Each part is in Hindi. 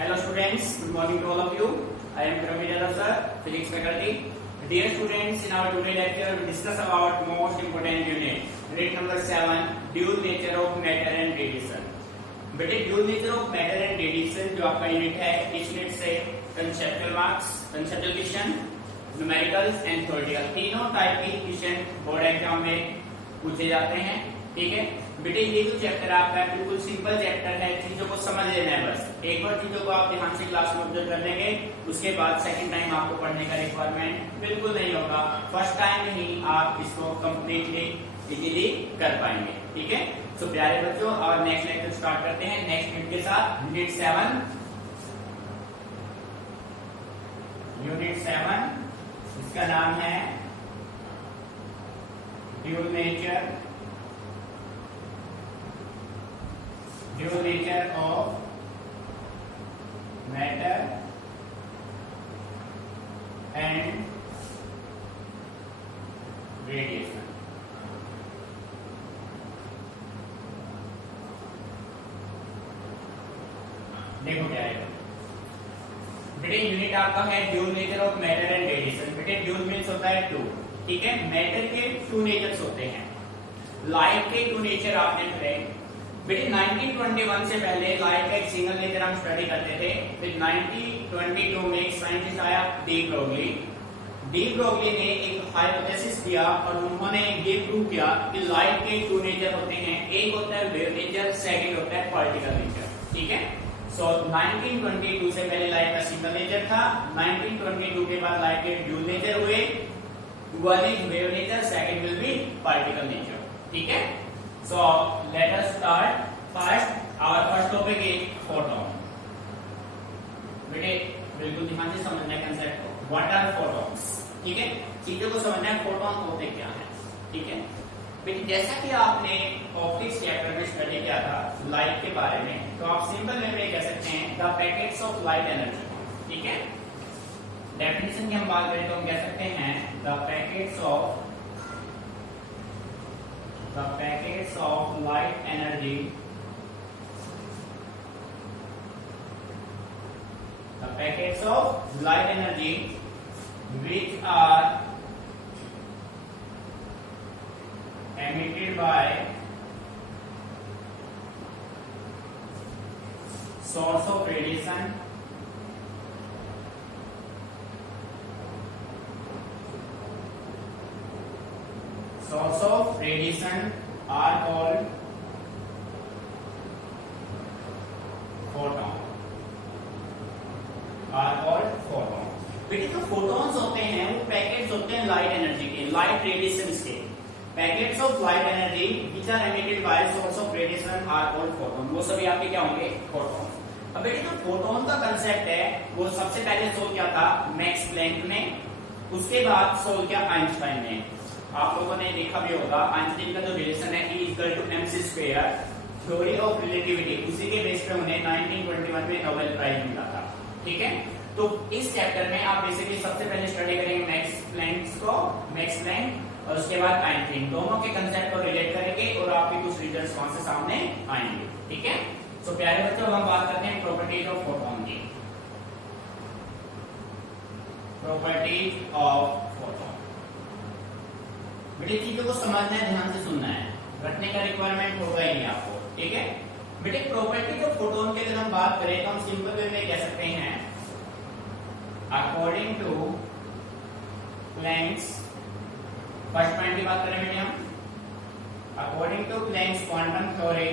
Hello students, good morning to all of you. I am Ravi Jadhav sir, physics faculty. Dear students, in our today lecture we discuss about most important unit number 7, dual nature of matter and radiation. बेटे dual nature of matter and radiation जो आपका यूनिट है, इस यूनिट से conceptual marks, conceptual question, numericals and theoretical तीनों टाइप के क्वेश्चन बोर्ड एग्जाम में पूछे जाते हैं। ठीक है बेटे, ये जो चैप्टर आपका बिल्कुल सिंपल चैप्टर है, चीजों को समझ लेना है बस। एक बार चीजों को आप ध्यान से क्लास में ऑब्जर्व कर लेंगे, उसके बाद सेकंड टाइम आपको पढ़ने का रिक्वायरमेंट बिल्कुल नहीं होगा। फर्स्ट टाइम ही आप इसको कंप्लीटली इजीली कर पाएंगे। ठीक है, तो प्यारे बच्चों, और नेक्स्ट लेक्चर स्टार्ट करते हैं नेक्स्ट यूनिट के साथ। यूनिट 7 इसका नाम है dual nature of matter and radiation. देखो क्या है बेटे, यूनिट आपका है dual nature of matter and radiation. बेटे ड्यूल मीन्स होता है टू, ठीक है। मैटर के टू नेचर्स होते हैं, लाइट के टू नेचर आपने पढ़े। बेटे 1921 से पहले लाइट का एक सिंगल नेचर हम स्टडी करते थे। फिर 1922 में एक साइंटिस्ट आया डी ब्रोगली ने एक हाइपोथेसिस दिया और उन्होंने ये प्रूव किया कि लाइट के टू नेचर होते हैं। एक होता है वेव नेचर, सेकंड होता है पार्टिकल नेचर। ठीक है, सो 1922 से पहले लाइट का सिंगल नेचर था। 1922 के बाद लाइट के ड्यूल नेचर हुए। One is wave nature, second will be particle nature. ठीक है, so let us start first. Our first topic is photon. बेटे बिल्कुल ध्यान से समझना है कंसेप्ट को। What are photons? ठीक है, चीजों को समझना है, फोटॉन होते क्या है। ठीक है बेटे, जैसा कि आपने ऑप्टिक्स चैप्टर में स्टडी किया था लाइट के बारे में, तो आप सिंपल वे में कह सकते हैं the packets of light energy. ठीक है, डेफिनेशन की हम बात करें तो हम कह सकते हैं the packets of light energy, the packets of light energy which are emitted by source of radiation are called photon, बेटे जो फोटॉन्स होते हैं वो पैकेट्स होते हैं लाइट एनर्जी के, लाइट रेडिएशंस के। Packets of light energy which are emitted by source of radiation are called photon. वो सभी आपके क्या होंगे? फोटॉन। अब बेटे जो फोटॉन का कंसेप्ट है वो सबसे पहले सोल्व किया था मैक्स प्लैंक ने, उसके बाद सोल्व किया आइंस्टाइन ने। आप लोगों ने देखा भी होगा आइंस्टाइन का जो रिलेशन है E equal to mc square, theory of relativity, उसी के बेस पे उन्हें 1921 में नोबेल प्राइज मिला था। ठीक है, तो इस चैप्टर में आप बेसिकली सबसे पहले स्टडी करेंगे मैक्स प्लैंक और उसके बाद आइंस्टाइन, दोनों के कंसेप्ट को रिलेट करेंगे और आपके कुछ रिजल्ट्स वहां से सामने आएंगे। ठीक है, तो प्यारे बच्चों हम बात करते हैं प्रॉपर्टीज ऑफ फोटॉन की। प्रॉपर्टीज ऑफ फोटॉन, बेटे चीजों को समझना है, ध्यान से सुनना है, रटने का रिक्वायरमेंट होगा ही नहीं आपको। ठीक है बेटे, प्रॉपर्टीज ऑफ फोटॉन की अगर हम बात करें तो हम सिंपल वे में कह सकते हैं according to Planck's, first point की बात करें बेटे हम, according to Planck's quantum theory,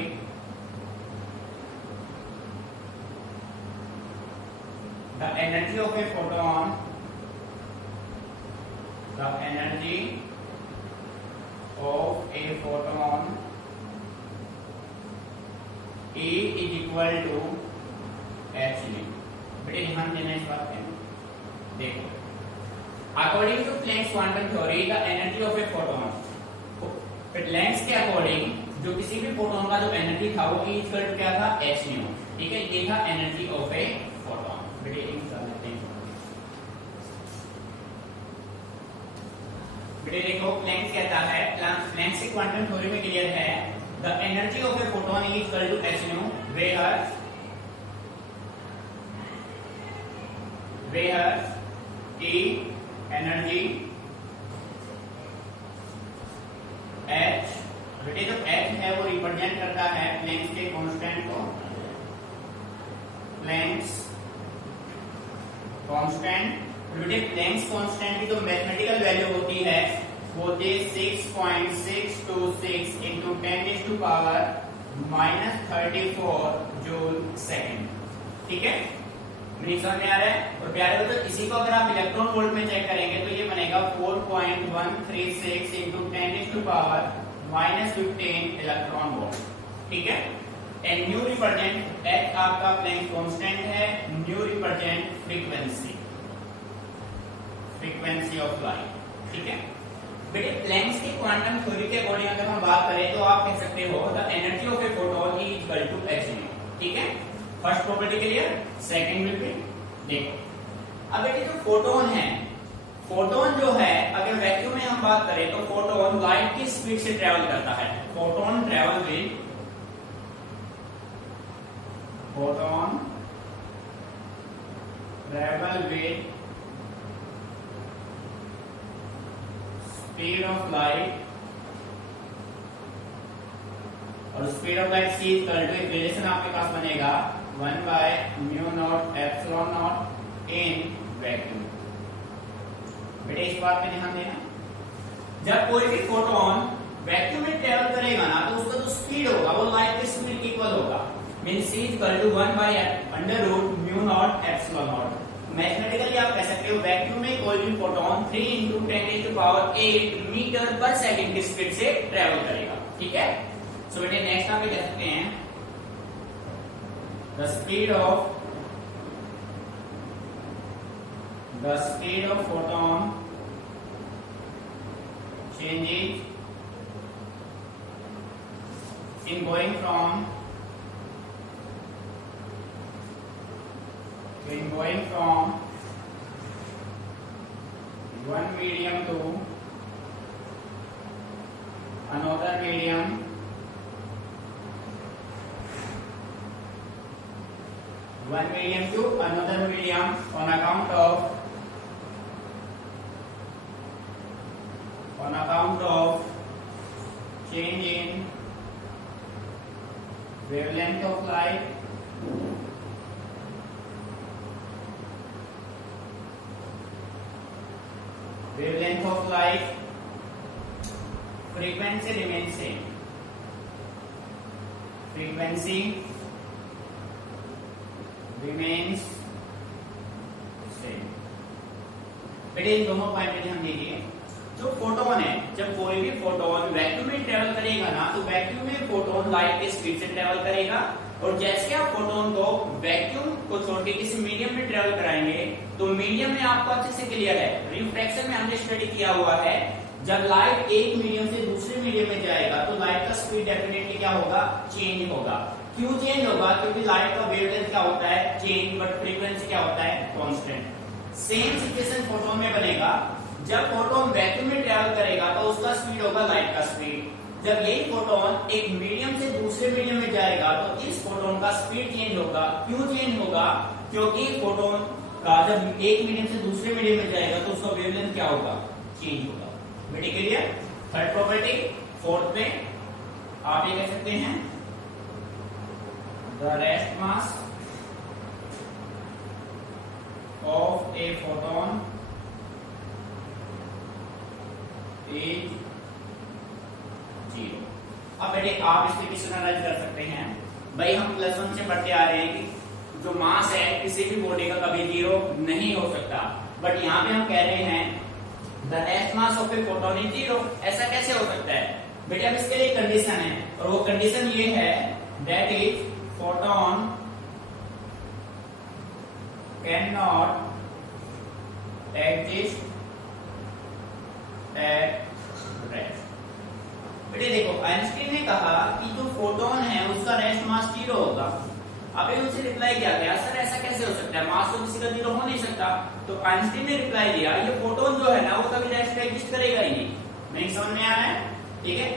the energy of a photon, E is equal to hν। बेटे ध्यान देना इस बात पे। देखो, according to Planck's quantum theory the energy of a photon, Planck's के अकॉर्डिंग जो किसी भी फोटोन का जो एनर्जी था वो E इक्वल टू क्या था? hν। ठीक है, ये था एनर्जी ऑफ ए फोटोन। बेटे निकाल लेते हैं। बेटे देखो प्लैंक कहता है, प्लैंक से क्वांटम थ्योरी में क्लियर है, the energy of a photon is equal to hν, where where E energy H, बेटे जो H है वो रिप्रेजेंट करता है प्लैंक्स के कांस्टेंट को, प्लैंक्स कांस्टेंट। बेटे प्लैंक्स कांस्टेंट की जो मैथमेटिकल वैल्यू होती है वो होती है 6.626 इंटू 10⁻⁻34 जूल सेकेंड। ठीक है, मेरी समझ में आ रहा है। और प्यारे बच्चों, इसी को अगर आप इलेक्ट्रॉन वोल्ट में चेक करेंगे तो ये बनेगा 4.136 इंटू 10⁻⁻15 इलेक्ट्रॉन वोल्ट। ठीक है, एंड न्यू रिप्रेजेंट H आपका प्लैंक कांस्टेंट है, new represent frequency of light. ठीक है बेटे, प्लैंक्स की क्वांटम थ्योरी के अकॉर्डिंग अगर हम बात करें तो आप कह सकते हो the energy of a photon is equal to h nu। ठीक है, फर्स्ट प्रॉपर्टी के लिए, सेकंड विल बी, देखो अब बेटे जो फोटोन है, फोटोन जो है अगर वैक्यूम में हम बात करें तो फोटोन लाइट की स्पीड से ट्रेवल करता है। Photon travel with speed of light, और speed of light c equal to एक रिलेशन आपके पास बनेगा 1/μ0 इन वैक्यूम। बेटे इस बात पे ध्यान देना, जब कोई भी फोटोन वैक्यूम में ट्रेवल करेगा ना तो उसका जो स्पीड होगा वो लाइट की स्पीड के इक्वल होगा, mean c equal to 1/√μ0 mathematically आप कह सकते हो वैक्यूम में कोई भी photon 3 into 10⁸ metre per second की स्पीड से ट्रेवल करेगा। ठीक है, सो बेटे नेक्स्ट आप कह सकते हैं the speed of photon changes in going from one medium to another medium on account of change in wavelength of light, frequency remains same, बेटे इन दोनों पॉइंट पे ध्यान दीजिए। जो फोटोन है, जब कोई भी फोटोन वैक्यूम में ट्रेवल करेगा ना तो वैक्यूम में फोटोन लाइट के स्पीड से ट्रेवल करेगा, और जैसे आप फोटोन को वैक्यूम को छोड़ के किसी मीडियम में ट्रेवल कराएंगे तो मीडियम में आपको अच्छे से क्लियर है, रिफ्रैक्शन में हमने स्टडी किया हुआ है, जब लाइट एक मीडियम से दूसरे मीडियम में जाएगा तो लाइट का स्पीड डेफिनेटली क्या होगा, चेंज होगा। क्यों चेंज होगा? क्योंकि लाइट का वेवलेंथ क्या होता है, चेंज, बट फ्रीक्वेंसी क्या होता है, कांस्टेंट। सेम सिचुएशन फोटोन में बनेगा, जब फोटोन वैक्यूम में ट्रेवल करेगा तो उसका स्पीड होगा लाइट का स्पीड, जब यही फोटोन एक मीडियम से दूसरे मीडियम में जाएगा तो इस फोटोन का स्पीड चेंज होगा। क्यों चेंज होगा? क्योंकि फोटोन का जब एक मीडियम से दूसरे मीडियम में जाएगा तो उसका वेवलेंथ क्या होगा, चेंज होगा। बेटे क्लियर? थर्ड प्रॉपर्टी, फोर्थ में आप ये कह सकते हैं the rest mass of a photon is 0। अब बेटे आप इसके किस एनालाइज कर सकते हैं, भाई हम +1 से पढ़ते आ रहे हैं कि जो मास है किसी भी बॉडी का कभी 0 नहीं हो सकता, बट यहाँ पे हम कह रहे हैं the rest mass of a photon is 0। ऐसा कैसे हो सकता है? बेटे अब इसके लिए कंडीशन है, और वो कंडीशन ये है that is photon can not exist at rest. बेटे देखो, आइंस्टीन ने कहा कि जो फोटोन है उसका रेस्ट मास 0 होगा। अभी उनसे रिप्लाई किया गया, सर ऐसा कैसे हो सकता है, मास तो किसी का 0 हो नहीं सकता। तो आइंस्टीन ने रिप्लाई दिया, ये फोटोन जो है ना वो कभी रेस्ट एग्जिस्ट करेगा ही नहीं। नहीं समझ में आ रहा है? ठीक है,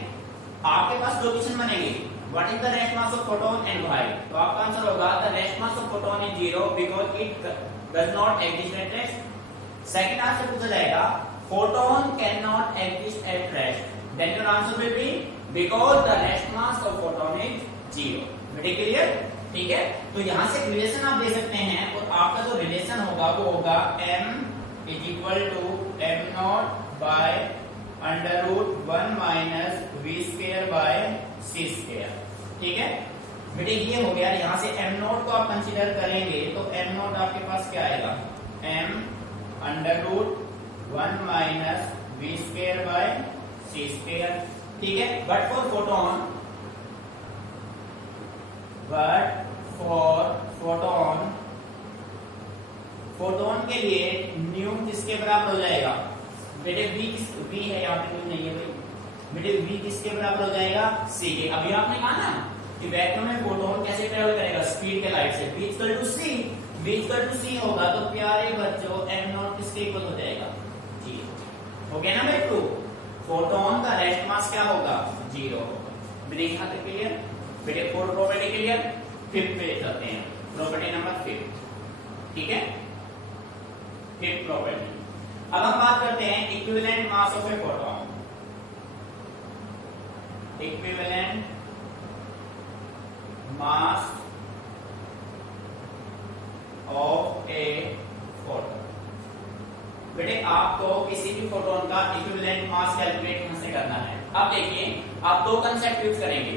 आपके पास दो क्वेश्चन बनेंगे, what is the rest mass of photon and why? तो आपका आंसर होगा the rest mass of photon is 0 because it does not exist at rest. Second आपसे पूछा जाएगा photon can not exist at rest, then your answer will be because the rest mass of photon is 0। Very clear? ठीक है, तो यहां से रिलेशन आप दे सकते हैं और आपका जो रिलेशन होगा वो होगा m is equal to m not by under root 1 minus v square by c square. ठीक है बेटे, ये हो गया। यहां से m नॉट को आप कंसीडर करेंगे तो m नॉट आपके पास क्या आएगा, m under root 1 minus v square by c square. ठीक है, but for photon, but for photon, photon के लिए न्यू किसके बराबर हो जाएगा बेटे, v है यहाँ पे, कुछ नहीं है भाई बेटे, v किसके बराबर हो जाएगा, c के। अभी आपने कहा ना कि वैक्यूम में फोटोन कैसे ट्रेवल करेगा, स्पीड के लाइट से, v equal to c, v equal to c होगा तो प्यारे बच्चों m नॉट किसके इक्वल हो जाएगा, 0 हो गया ना भाई। टू फोटोन का रेस्ट मास क्या होगा, 0 होगा। बेटे यहाँ तक क्लियर बेटे, 4 प्रॉपर्टी क्लियर। 5th पे चलते हैं, प्रॉपर्टी नंबर 5। ठीक है, 5th प्रॉपर्टी। अब हम बात करते हैं equivalent mass of a photon. Equivalent mass of a photon. बेटे आपको किसी भी फोटोन का इक्विवेलेंट मास कैलकुलेट यहां से करना है। अब देखिए, आप दो कंसेप्ट यूज करेंगे।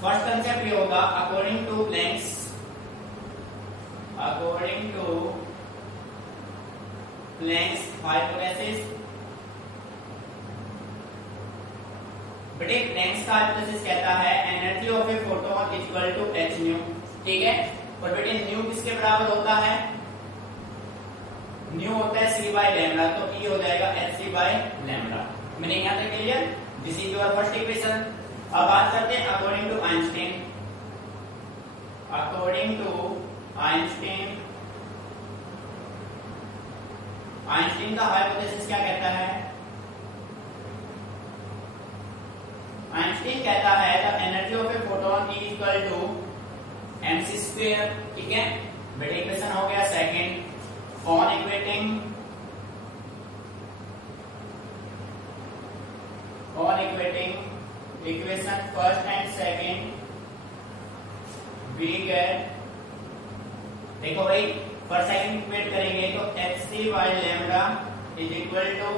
फर्स्ट कंसेप्ट ये होगा according to Planck's, according to Planck's hypothesis. बेटे प्लैंक्स का हाइपोथेसिस कहता है energy of a photon equal to h nu. ठीक है, और बेटे न्यू किसके बराबर होता है, न्यू होता है c बाय लैम्डा, तो e हो जाएगा hc बाय लैम्डा। मैंने यहां तक clear, this is your first equation. अब बात करते हैं according to Einstein. According to Einstein, Einstein का हाइपोथेसिस क्या कहता है, आइंस्टीन कहता है the energy of a photon is equal to mc square. ठीक है बेटे, इक्वेशन हो गया second. On equating, on equating equation first and second, we get, देखो भाई फर्स्ट सेकंड इक्वेट करेंगे तो hc by lambda is equal to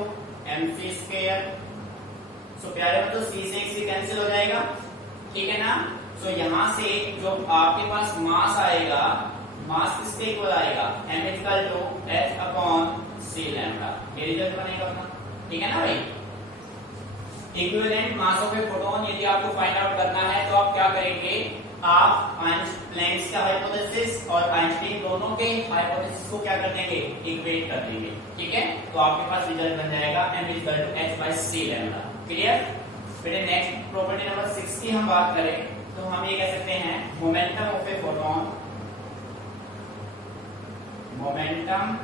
mc square. सो प्यारे बच्चों c से c कैंसिल हो जाएगा, ठीक है ना। सो यहां से जो आपके पास मास आएगा, मास किसके इक्वल आएगा, m equal to h upon c lambda. ये रिजल्ट बनेगा अपना, ठीक है ना भाई। Equivalent mass of a photon यदि आपको फाइंड आउट करना है तो आप क्या करेंगे, आप प्लैंक्स का हाइपोथेसिस और आइंस्टीन दोनों के हाइपोथेसिस को क्या कर देंगे, इक्वेट कर देंगे। ठीक है, तो आपके पास रिजल्ट बन जाएगा m equal to h by c lambda. Clear बेटे। नेक्स्ट प्रॉपर्टी नंबर 6 की हम बात करें तो हम ये कह सकते हैं momentum of a photon, momentum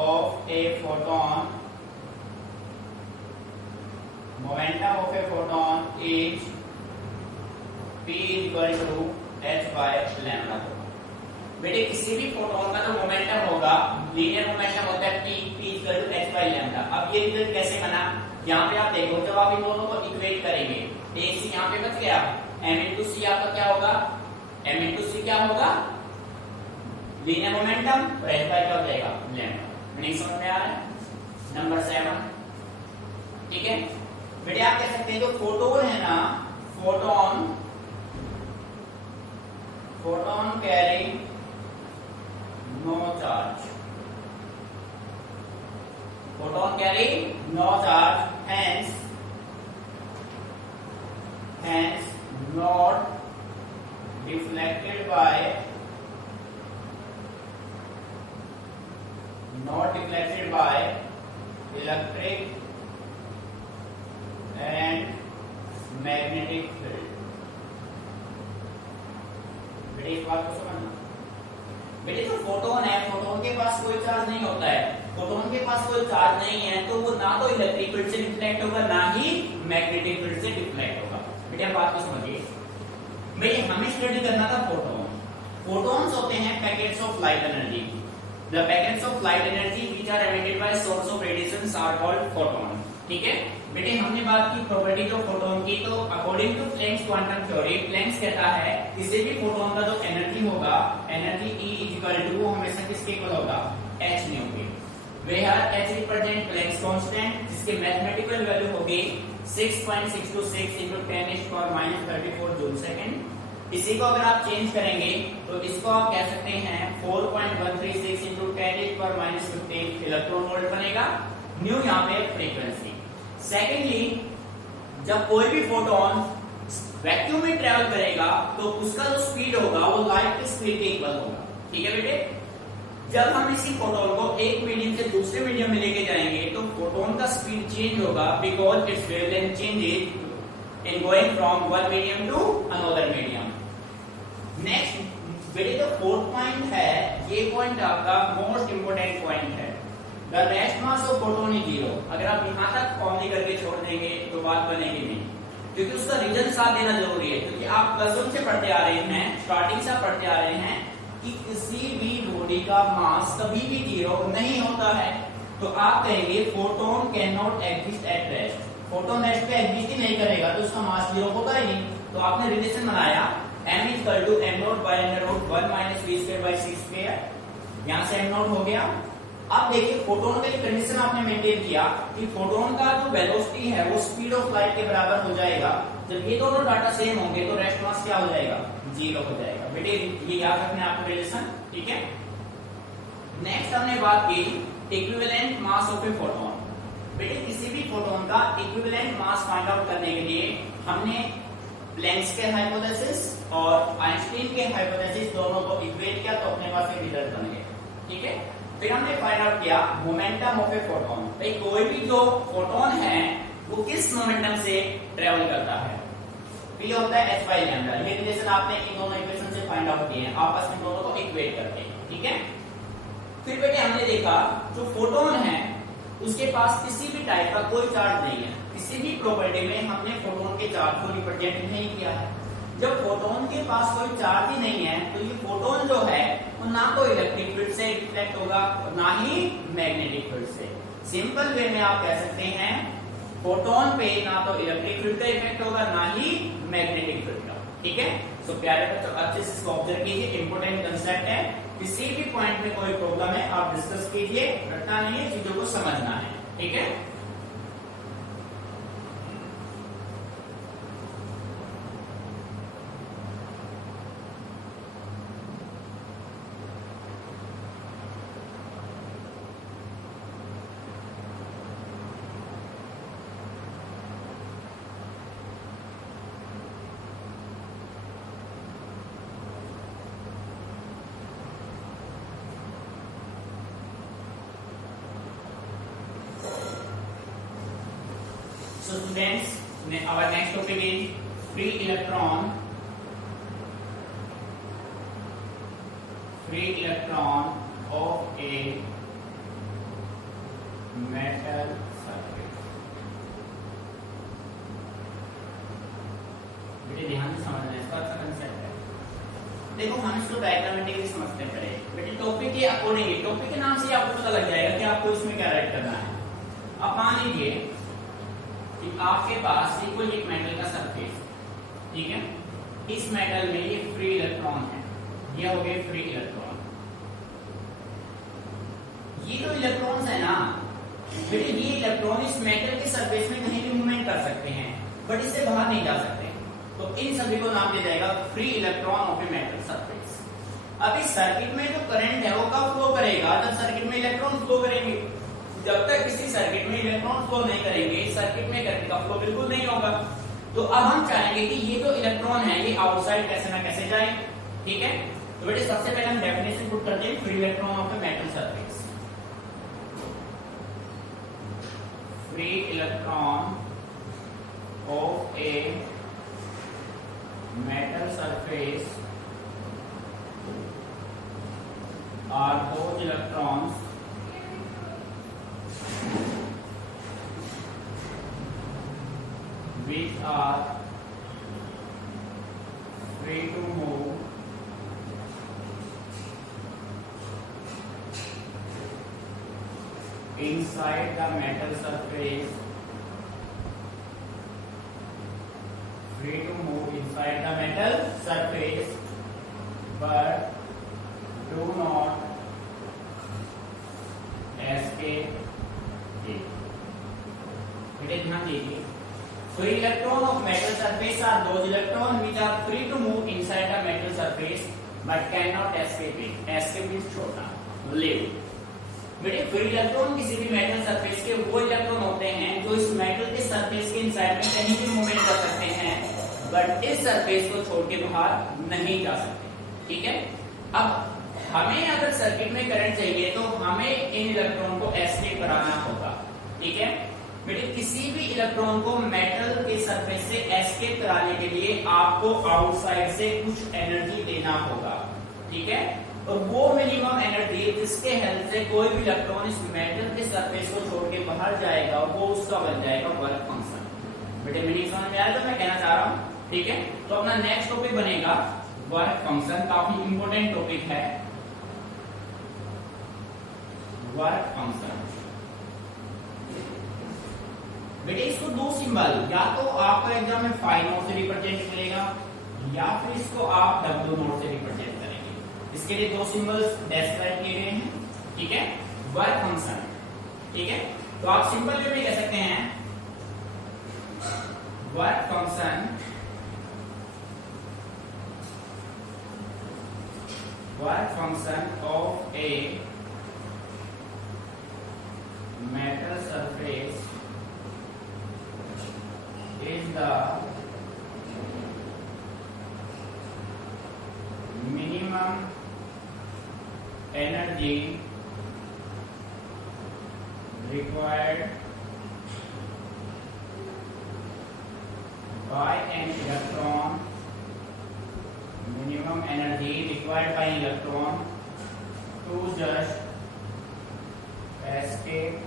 of a photon, momentum of a photon is p equal to h by lambda। बेटे किसी भी फोटोन का जो मोमेंटम होगा, लीनियर मोमेंटम होता है p equal to h by lambda। अब ये रिजल्ट कैसे बना, यहाँ पे आप देखो जब आप इन दोनों को इक्वेट करेंगे, एक c यहाँ पे बच गया, m into c आपका क्या होगा, m into c क्या होगा, लीनियर मोमेंटम, और h by क्या हो जाएगा, लैम्डा। नहीं समझ में आ रहा है। नंबर 7, ठीक है बेटे, आप कह सकते हैं जो फोटोन है ना, photon, photon carrying no charge, photon carrying no charge, hence not deflected by, not deflected by electric and magnetic field। बेटे इस बात को समझना, बेटे जो फोटोन है, फोटोन के पास कोई चार्ज नहीं होता है, फोटोन के पास कोई चार्ज नहीं है तो वो ना तो इलेक्ट्रिक फील्ड से रिफ्लेक्ट होगा ना ही मैग्नेटिक फील्ड से रिफ्लेक्ट होगा। बेटे आप बात को समझिए, भाई हमें स्टडी करना था फोटोन। फोटॉन्स होते हैं packets of light energy. The packets of light energy which are emitted by source of radiations are called photon. ठीक है बेटे, हमने बात की प्रॉपर्टीज ऑफ फोटोन की, तो according to Planck's quantum theory, Planck's कहता है किसी भी फोटोन का जो एनर्जी होगा, energy E is equal to वो हमेशा किसके इक्वल होगा, h न्यू के, where h represent Planck's constant, जिसके मैथमेटिकल वैल्यू होगी 6.626 into 10⁻34 जूल सेकंड। इसी को अगर आप चेंज करेंगे तो इसको आप कह सकते हैं 4.136 into 10⁻15 इलेक्ट्रॉन वोल्ट बनेगा। न्यू यहाँ पे फ्रीक्वेंसी। सेकेंडली, जब कोई भी फोटोन वैक्यूम में ट्रेवल करेगा तो उसका जो स्पीड होगा वो लाइट की स्पीड के इक्वल होगा। ठीक है बेटे, जब हम इसी फोटोन को एक मीडियम से दूसरे मीडियम में लेके जाएंगे तो फोटोन का स्पीड चेंज होगा, because its wavelength changes in going from one medium to another medium. Next बेटे, जो फोर्थ पॉइंट है, ये पॉइंट आपका मोस्ट इंपोर्टेंट पॉइंट है। The rest mass of photon is zero. अगर आप यहाँ तक फॉर्म नहीं करके छोड़ देंगे तो बात बनेगी नहीं, क्योंकि उसका रीजन साथ देना जरूरी है। क्योंकि आप प्लस वन से पढ़ते आ रहे हैं, स्टार्टिंग से पढ़ते आ रहे हैं कि किसी भी बॉडी का मास कभी भी जीरो नहीं होता है। तो आप कहेंगे photon can not exist at rest, photon rest पे एग्जिस्ट ही नहीं करेगा तो उसका मास जीरो होगा ही नहीं। तो आपने रिलेशन बनाया m equal to m not by under root 1 minus v square by 6 square, यहां से m नॉट हो गया। अब देखिए फोटोन का कंडीशन आपने मेंटेन किया कि फोटोन का जो वेलोसिटी है वो स्पीड ऑफ लाइट के बराबर हो जाएगा। जब ये दोनों डाटा सेम होंगे तो रेस्ट मास क्या हो जाएगा, जीरो हो जाएगा। बेटे ये याद रखना है आपको रिलेशन। ठीक है, नेक्स्ट हमने बात की equivalent mass of a photon. बेटे किसी भी फोटोन का इक्विवेलेंट मास फाइंड आउट करने के लिए हमने प्लैंक्स के हाइपोथेसिस और आइंस्टीन के हाइपोथेसिस दोनों को इक्वेट किया तो अपने पास एक रिजल्ट बन गया। ठीक है, फिर हमने फाइंड आउट किया मोमेंटम ऑफ ए फोटोन। भाई कोई भी जो फोटोन है वो किस मोमेंटम से ट्रेवल करता है, P होता है h बाई लैम्डा। ये रिलेशन आपने इन दोनों इक्वेशन से फाइंड आउट किए हैं, आपस में दोनों को इक्वेट करते हैं। ठीक है, फिर बेटे हमने देखा जो फोटोन है उसके पास किसी भी टाइप का कोई चार्ज नहीं है। किसी भी प्रॉपर्टी में हमने फोटोन के चार्ज को रिप्रेजेंट नहीं किया है। जब फोटोन के पास कोई चार्ज ही नहीं है तो ये फोटोन जो है वो ना तो इलेक्ट्रिक फील्ड से रिफ्लेक्ट होगा और ना ही मैग्नेटिक फील्ड से। सिंपल वे में आप कह सकते हैं फोटोन पे ना तो इलेक्ट्रिक फील्ड का इफेक्ट होगा ना ही मैग्नेटिक फील्ड का। ठीक है, तो प्यारे बच्चों अच्छे से इसको ऑब्जर्व कीजिए, इंपोर्टेंट कंसेप्ट है। किसी भी पॉइंट में कोई प्रॉब्लम है आप डिस्कस कीजिए, रटना नहीं है, चीजों को समझना है। ठीक है, so students, our next topic is free electron of a metal surface। बेटे ध्यान से समझना, इसका अच्छा कंसेप्ट है। देखो हम इसको डायग्रामेटिकली समझते हैं पहले। बेटे टॉपिक के अकॉर्डिंग, टॉपिक के नाम से आपको पता लग जाएगा कि आपको इसमें क्या राइट करना है। अब मान लीजिए कि आपके पास कोई एक मेटल का सरफेस, ठीक है, इस मेटल में ये फ्री इलेक्ट्रॉन है, ये हो गए फ्री इलेक्ट्रॉन। ये जो इलेक्ट्रॉन्स है ना बेटे, ये इलेक्ट्रॉन इस मेटल के सरफेस में कहीं भी मूवमेंट कर सकते हैं बट इससे बाहर नहीं जा सकते। तो इन सभी को नाम दिया जाएगा free electron of a metal surface. अब इस सर्किट में जो करंट है वो कब फ्लो करेगा, जब सर्किट में इलेक्ट्रॉन फ्लो करेंगे। जब तक किसी सर्किट में इलेक्ट्रॉन फ्लो नहीं करेंगे इस सर्किट में करंट का फ्लो बिल्कुल नहीं होगा। तो अब हम चाहेंगे कि ये जो इलेक्ट्रॉन है ये आउटसाइड कैसे ना कैसे जाए। ठीक है, तो बेटे सबसे पहले हम डेफिनेशन पुट करते हैं free electron of a metal surface. Free electron of a metal surface are those electrons which are free inside the metal surface, free to move inside the metal surface, but do not escape it. बेटे ध्यान दीजिए, free electron of metal surface are those electrons which are free to move inside the metal surface but cannot escape it. Escape is छोड़ना, leave. बेटे फ्री इलेक्ट्रॉन किसी भी मेटल सरफेस के वो इलेक्ट्रॉन होते हैं जो इस मेटल के सरफेस के इनसाइड में कहीं भी मूवमेंट कर सकते हैं बट इस सरफेस को छोड़ के बाहर नहीं जा सकते। ठीक है, अब हमें अगर सर्किट में करंट चाहिए तो हमें इन इलेक्ट्रॉन को एस्केप कराना होगा। ठीक है बेटे, किसी भी इलेक्ट्रॉन को मेटल के सरफेस से एस्केप कराने के लिए आपको आउटसाइड से कुछ एनर्जी देना होगा। ठीक है, और वो मिनिमम एनर्जी जिसके हेल्प से कोई भी इलेक्ट्रॉन इस मेटल के सरफेस को छोड़ के बाहर जाएगा वो उसका बन जाएगा वर्क फंक्शन। बेटे मीनिंग समझ में आया तो मैं कहना चाह रहा हूं। ठीक है, तो अपना नेक्स्ट टॉपिक बनेगा वर्क फंक्शन। काफी इंपोर्टेंट टॉपिक है वर्क फंक्शन। बेटे इसको दो सिंबल, या तो आपका एग्जाम में फाई नोट से रिप्रेजेंट मिलेगा या फिर इसको आप डब्ल्यू नोट से रिप्रेजेंट करेंगे। इसके लिए दो सिंबल्स डिस्क्राइब किए गए हैं। ठीक है, वर्क फंक्शन। ठीक है, तो आप सिंपल वे में कह सकते हैं work function, work function of A metal surface is the minimum energy required by an electron, minimum energy required by an electron to just escape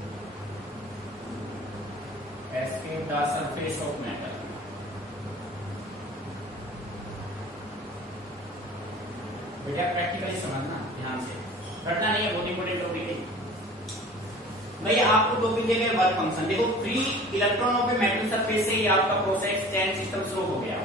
the surface of metal. बेटा प्रैक्टिकली समझना ध्यान से, रटना नहीं है, बहुत इंपोर्टेंट टॉपिक है भैया। आपको टॉपिक दे गए वर्क फंक्शन। देखो फ्री इलेक्ट्रॉनों पे मेटल सरफेस से ये आपका प्रोसेस चेन सिस्टम शुरू हो गया।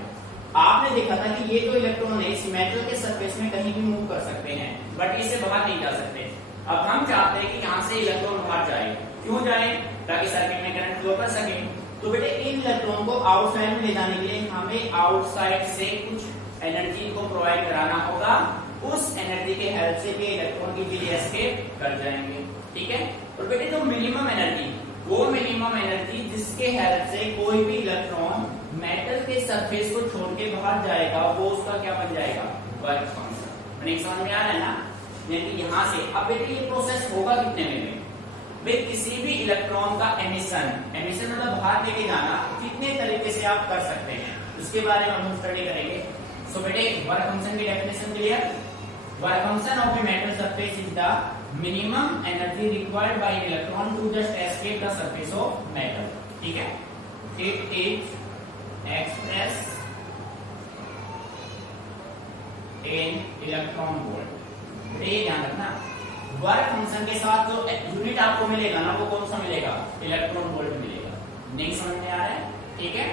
आपने देखा था कि ये जो इलेक्ट्रॉन है इस मेटल के सरफेस में कहीं भी मूव कर सकते हैं बट इससे बाहर नहीं जा सकते। अब हम चाहते हैं कि यहां से इलेक्ट्रॉन बाहर जाए। क्यों जाए? ताकि सर्किट में करंट फ्लो कर सके। तो बेटे इन इलेक्ट्रॉन को आउटसाइड में ले जाने के लिए हमें आउटसाइड से कुछ एनर्जी को प्रोवाइड कराना होगा। उस एनर्जी के हेल्प से ये इलेक्ट्रॉन इजीली एस्केप कर जाएंगे। ठीक है, और बेटे जो मिनिमम एनर्जी, वो मिनिमम एनर्जी जिसके हेल्प से कोई भी इलेक्ट्रॉन मेटल के सरफेस को छोड़ के बाहर जाएगा वो उसका क्या बन जाएगा? Work function. समझ में आ रहा है ना? यानी यहां से अब बेटे ये प्रोसेस होगा कितने में? भाई किसी भी इलेक्ट्रॉन का एमिशन मतलब बाहर लेके जाना कितने तरीके से आप कर सकते हैं उसके बारे में हम स्टडी करेंगे। सो बेटे वर्क फंक्शन की definition clear? Work function of a metal surface is the minimum energy required by electron to just escape the surface of metal. ठीक है, it is express in electron volt. ये ध्यान रखना, वर्क फंक्शन के साथ जो यूनिट आपको मिलेगा ना वो कौन सा मिलेगा? इलेक्ट्रॉन वोल्ट मिलेगा। नहीं समझ में आ रहा है? ठीक है,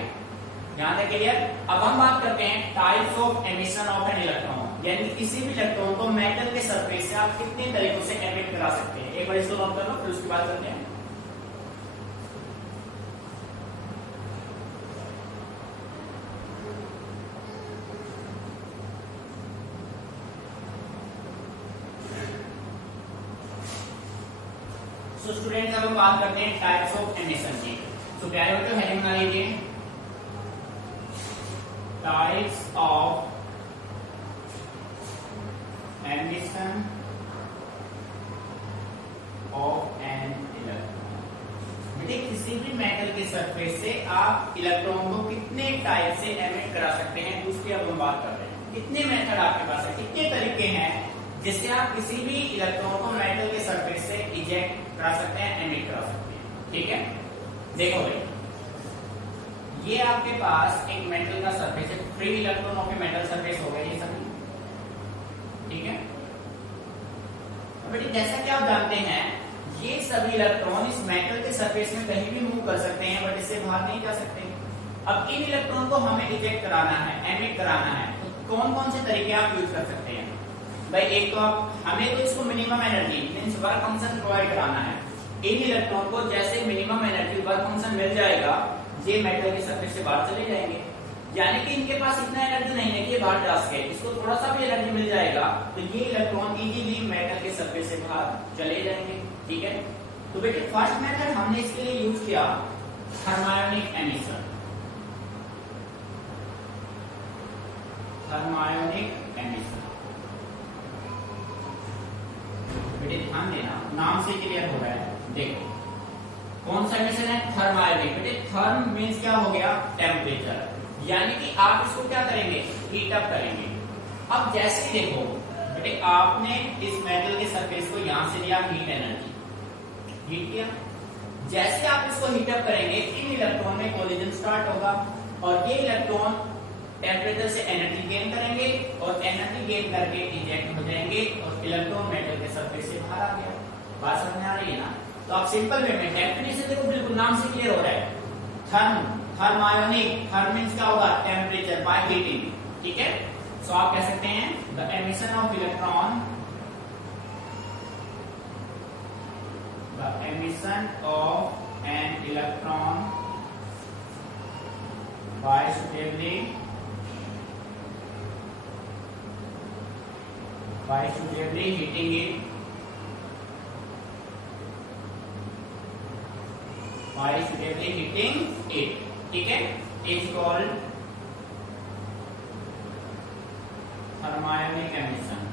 ध्यान रखिए क्लियर। अब हम बात करते हैं types of emission of an electron, यानी किसी भी इलेक्ट्रॉन को मेटल के सरफेस से आप कितने तरीकों से एमिट करा सकते हैं। एक बार इसको नोट कर लो, फिर उसकी बात करते हैं। सो स्टूडेंट्स अब हम बात करते हैं टाइप्स ऑफ एमिशन की। तो प्यारे बच्चों हेडिंग बना लीजिए, types of emission of an electron. बेटे किसी भी मेटल के सरफेस से आप इलेक्ट्रॉन को कितने टाइप से एमिट करा सकते हैं उसकी अब हम बात कर रहे हैं। कितने मेथड आपके पास है, कितने तरीके हैं जिससे आप किसी भी इलेक्ट्रॉन को मेटल के सरफेस से इजेक्ट करा सकते हैं, एमिट करा सकते हैं। ठीक है, देखो भाई ये आपके पास एक मेटल का सरफेस है, free electron of a metal surface हो गया ये सभी। ठीक है, बेटे जैसा कि आप जानते हैं ये सभी इलेक्ट्रॉन इस मेटल के सरफेस में कहीं भी मूव कर सकते हैं, बट इससे बाहर नहीं जा सकते। अब इन इलेक्ट्रॉन को हमें इजेक्ट कराना है, एमिट कराना है, तो कौन कौन से तरीके आप यूज कर सकते हैं? भाई एक तो आप हमें तो इसको minimum energy means work function provide कराना है। इन इलेक्ट्रॉन को जैसे मिनिमम एनर्जी वर्क फंक्शन मिल जाएगा, ये मेटल के सरफेस से बाहर चले जाएंगे। यानी कि इनके पास इतना एनर्जी नहीं है कि ये बाहर जा सके, इसको थोड़ा सा भी एनर्जी मिल जाएगा तो ये इलेक्ट्रॉन इजीली मेटल के सरफेस से बाहर चले जाएंगे। ठीक है, तो बेटे फर्स्ट मेथड हमने इसके लिए यूज किया थर्मायोनिक एमिशन। थर्मायोनिक एमिशन बेटे ध्यान देना, नाम से क्लियर हो रहा है। देखो कौन सा एमिशन है? थर्मायोनिक। बेटे थर्म मींस क्या हो गया? टेम्परेचर, यानी कि आप इसको क्या करेंगे? हीट अप करेंगे। अब जैसे देखो बेटे आपने इस मेटल के सरफेस को यहां से लिया हीट एनर्जी, हीट किया, जैसे आप इसको हीट अप करेंगे इन इलेक्ट्रॉन में कोलिजन स्टार्ट होगा और ये इलेक्ट्रॉन टेम्परेचर से एनर्जी गेन करेंगे और एनर्जी गेन करके इजेक्ट हो जाएंगे और इलेक्ट्रॉन मेटल के सरफेस से बाहर आ गया। बात समझ में आ रही है ना? तो आप सिंपल वे में डेफिनेशन देखो, बिल्कुल नाम से क्लियर हो रहा है। थर्म, थर्मायोनिक, थर्म मींस क्या होगा? Temperature by heating. ठीक है, सो आप कह सकते हैं the emission of electron, the emission of an electron by suitably heating it, by suitably heating it, ठीक है, is called thermionic emission,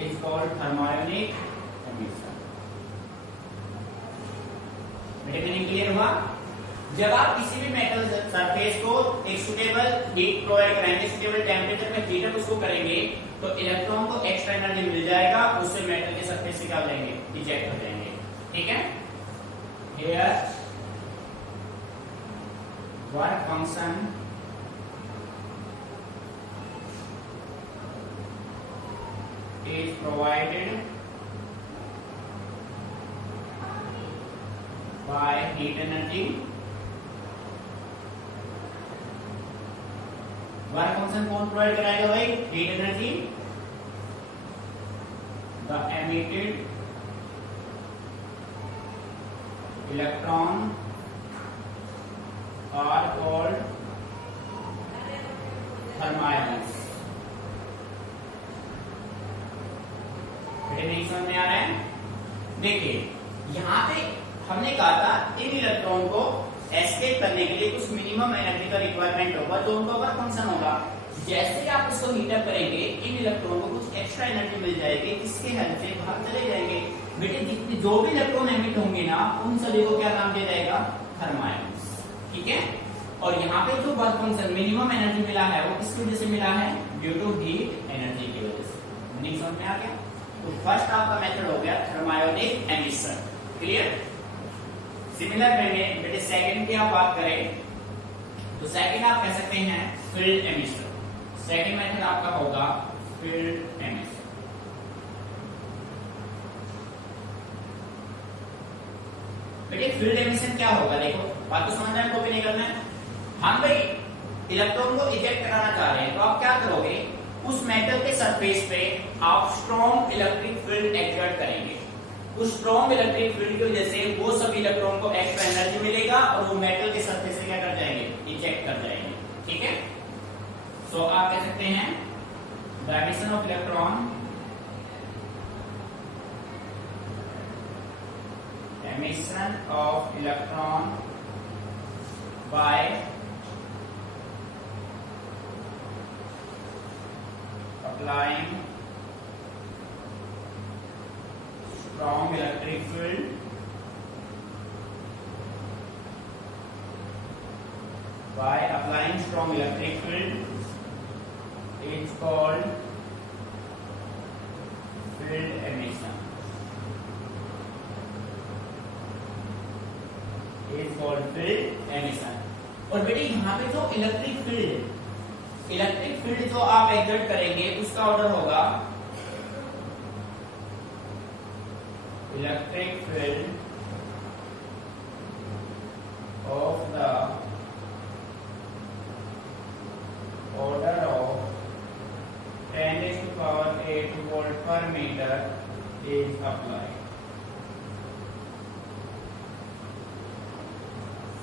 is called thermionic emission। मेरे मीनिंग क्लियर हुआ? जब आप किसी भी मेटल सरफेस को एक सुटेबल हीट प्रोवाइड कराएंगे, सुटेबल टेम्परेचर में हीट अप उसको करेंगे, तो इलेक्ट्रॉन को एक्स्ट्रा एनर्जी मिल जाएगा, उससे मेटल के सरफेस से क्या हो जाएंगे? इजेक्ट हो जाएंगे। ठीक है, here work function is provided by heat energy। Work function कौन प्रोवाइड कराएगा भाई? Heat energy. The emitted electron are called thermions. नहीं समझ में आ रहा है? देखिए यहां पे हमने कहा था इन इलेक्ट्रॉन को एस्केप करने के लिए कुछ मिनिमम एनर्जी का रिक्वायरमेंट होगा, तो उनका वर्क फंक्शन होगा। जैसे आप इसको हीट अप करेंगे इन इलेक्ट्रॉन को कुछ एक्स्ट्रा एनर्जी मिल जाएगी, जिसके हेल्प से बाहर चले जाएंगे। बेटे जितने जो भी इलेक्ट्रॉन एमिट होंगे ना, उन सभी को क्या नाम दिया जाएगा? थर्मायंस। ठीक है, और यहाँ पे जो वर्क फंक्शन मिनिमम एनर्जी मिला है वो किसकी वजह से मिला है? ड्यू टू हीट एनर्जी की वजह से। मीनिंग समझ में आ गया? तो फर्स्ट आपका मेथड हो गया thermionic emission. Clear? Similar way में बेटे सेकंड की आप बात करें तो सेकंड आप कह सकते हैं फील्ड एमिशन। सेकंड मेथड आपका होगा फील्ड एमिशन। बेटे फील्ड एमिशन क्या होगा? देखो बात तो समझना है, कॉपी नहीं करना है। हम भाई इलेक्ट्रॉन को इजेक्ट कराना चाह रहे हैं, तो आप क्या करोगे? उस मेटल के सरफेस पे आप स्ट्रॉन्ग इलेक्ट्रिक फील्ड एक्सर्ट करेंगे। उस स्ट्रॉन्ग इलेक्ट्रिक फील्ड की वजह से वो सब इलेक्ट्रॉन को एक्स्ट्रा एनर्जी मिलेगा और वो मेटल के सरफेस से क्या कर जाएंगे? इजेक्ट कर जाएंगे। ठीक है, सो आप कह सकते हैं the emission of electron, emission of electron by applying strong electric field by applying strong electric field is called field emission, is called field emission। और बेटे यहाँ पे जो इलेक्ट्रिक फील्ड जो आप एक्सर्ट करेंगे उसका ऑर्डर होगा electric field of the order of 10⁸ volt per meter is applied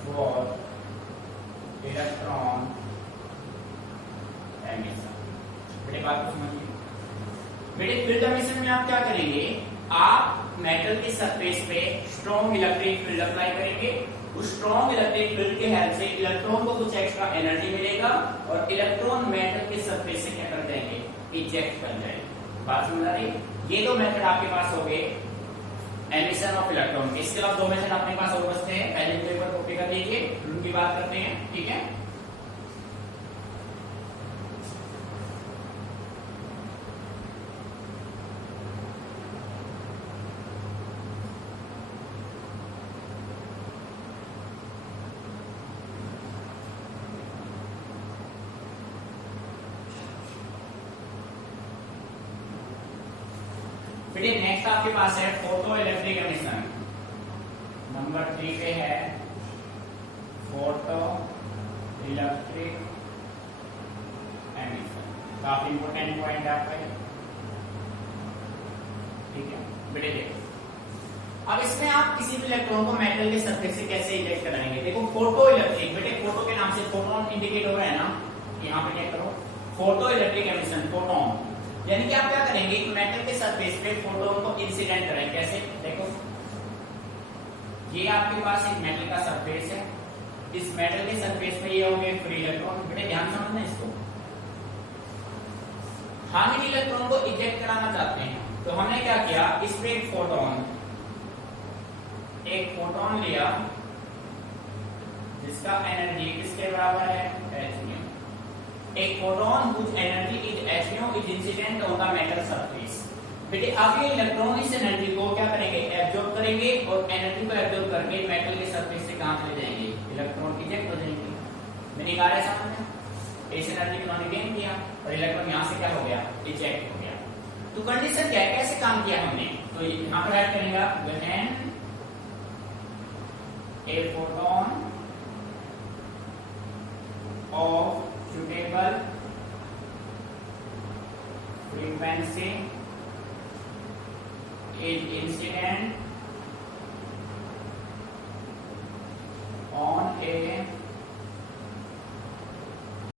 for electron emission। बेटे बात को समझिए। बेटे फील्ड एमिशन में आप क्या करेंगे, आप मेटल की सरफेस पे स्ट्रॉन्ग इलेक्ट्रिक फील्ड अप्लाई करेंगे। उस स्ट्रॉन्ग इलेक्ट्रिक फील्ड के हेल्प से इलेक्ट्रॉन को कुछ एक्स्ट्रा एनर्जी मिलेगा और इलेक्ट्रॉन मेटल के सरफेस से क्या कर जाएंगे, इजेक्ट कर जाएंगे। बात समझ आ रही? ये दो मेथड आपके पास हो गए एमिशन ऑफ इलेक्ट्रॉन के। इसके अलावा दो मेथड अपने पास और बचते हैं, पहले तो एक बार कॉपी कर लीजिए, उनकी बात करते हैं। ठीक है, बेटे नेक्स्ट आपके पास है फोटो इलेक्ट्रिक एमिशन। नंबर 3 पे है फोटो इलेक्ट्रिक एमिशन। काफी इंपोर्टेंट पॉइंट है आपका, ठीक है बेटे। देखो अब इसमें आप किसी भी इलेक्ट्रॉन को मेटल के सरफेस से कैसे इजेक्ट कराएंगे। देखो फोटो इलेक्ट्रिक, बेटे फोटो के नाम से फोटोन इंडिकेट हो रहा है ना, यहाँ पे चेक करो, फोटो इलेक्ट्रिक एमिशन, फोटोन। यानी कि आप क्या करेंगे, मेटल के सरफेस पे फोटोन को इंसिडेंट करेंगे। कैसे, देखो ये आपके पास एक मेटल का सरफेस है, इस मेटल के सरफेस पे ये हो गए फ्री इलेक्ट्रॉन। बेटे ध्यान समझना इसको, हम इन इलेक्ट्रॉन को इजेक्ट कराना चाहते हैं, तो हमने क्या किया, इस पे एक फोटोन लिया जिसका एनर्जी किसके बराबर है, h nu। एक photon whose energy is h nu is incident on the metal surface। बेटे अब ये इलेक्ट्रॉन इस एनर्जी को क्या करेंगे, एब्जॉर्ब करेंगे और एनर्जी को एब्जॉर्ब करके मेटल के सरफेस से कहां चले जाएंगे, इलेक्ट्रॉन इजेक्ट हो जाएंगे। मैंने कहा है समझ में, इस एनर्जी को उन्होंने गेन किया और इलेक्ट्रॉन यहां से क्या हो गया, इजेक्ट हो गया। तो कंडीशन क्या है, कैसे काम किया हमने, तो यहां पर ऐड करेंगे when a photon of suitable frequency is incident